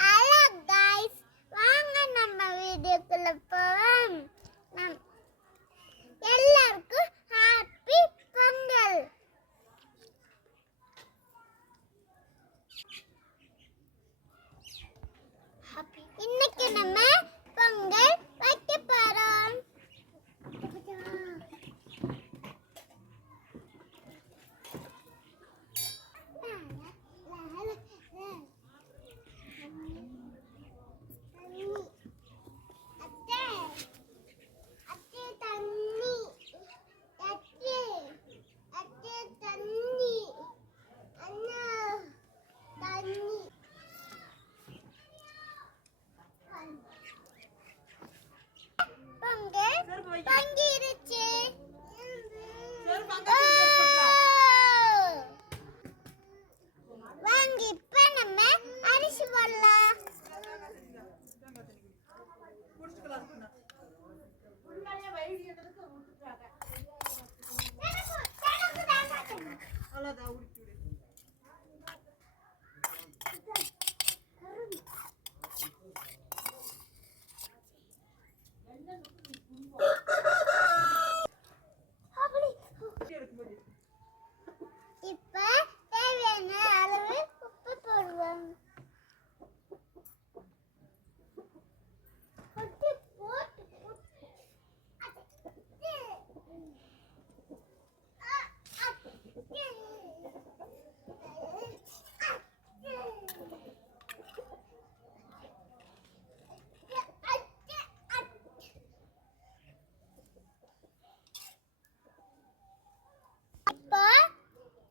Hello guys, வாங்க நம்ம வீடியோக்குள்ள போலாம். எல்லாருக்கும் ஹாப்பி பொங்கல். இன்னைக்கு நம்ம பொங்கல் வைக்க போறோம். பங்கிருச்சு. வாங்க இப்ப நம்ம அரிசி போடலாம். இப்ப தேவையான அளவு உப்பு போடுவோம்.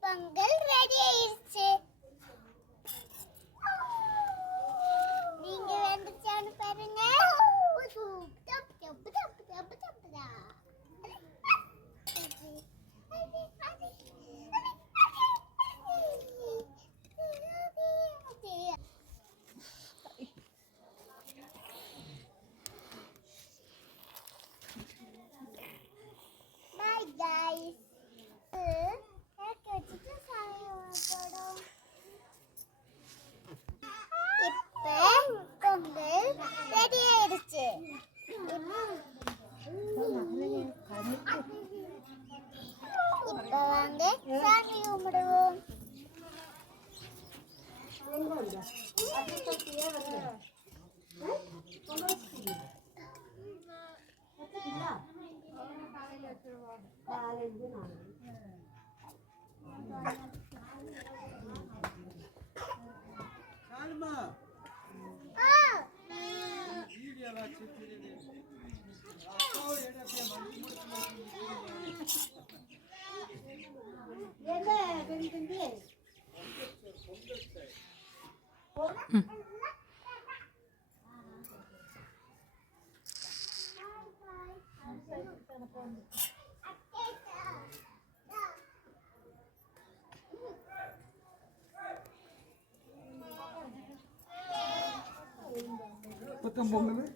பொங்கல் ரெடி ஆயிடுச்சு. நீங்க வந்துச்சான்னு பாருங்க. Bye guys. பொங்கல் ரெடி ஆயிடுச்சு. இப்ப வாங்க சாமி கும்பிடுவோம். பக்கம் பொங்கல்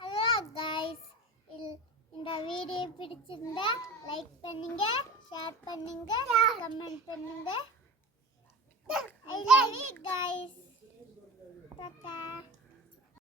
ஹலோ गाइस, இந்த வீடியோ பிடிச்சிருந்தா லைக் பண்ணுங்க, ஷேர் பண்ணுங்க, கமெண்ட் பண்ணுங்க. I love you guys. Bye.